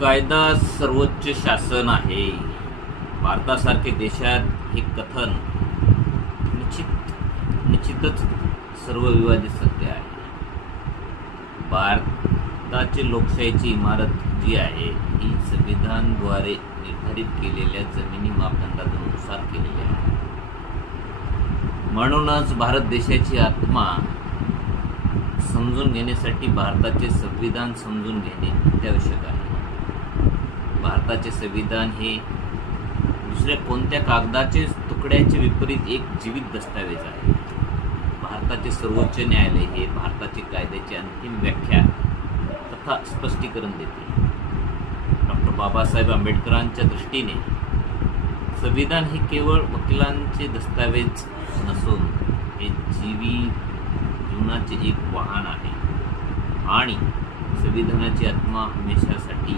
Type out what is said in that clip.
कायदा सर्वोच्च शासन आहे. भारतासारखे देशात हे कथन निश्चितच सर्वविवादित सत्य आहे. भारताची लोकशाहीची इमारत जी आहे ही संविधानाद्वारे निर्धारित केलेल्या जमिनी मापदंडानुसार केलेली आहे. म्हणूनच भारत देशाची आत्मा समजून घेण्यासाठी भारताचे संविधान समजून घेणे अत्यावश्यक आहे. भारताचे संविधान हे दुसऱ्या कोणत्या कागदाचे तुकड्याचे विपरीत एक जीवित दस्तावेज आहे. भारताचे सर्वोच्च न्यायालय हे भारताचे कायद्याची अंतिम व्याख्या तथा स्पष्टीकरण देते. डॉक्टर बाबासाहेब आंबेडकरांच्या दृष्टीने संविधान हे केवळ वकिलांचे दस्तावेज नसून हे जीवनाचे एक वाहन आहे आणि संविधानाची आत्मा हमेशासाठी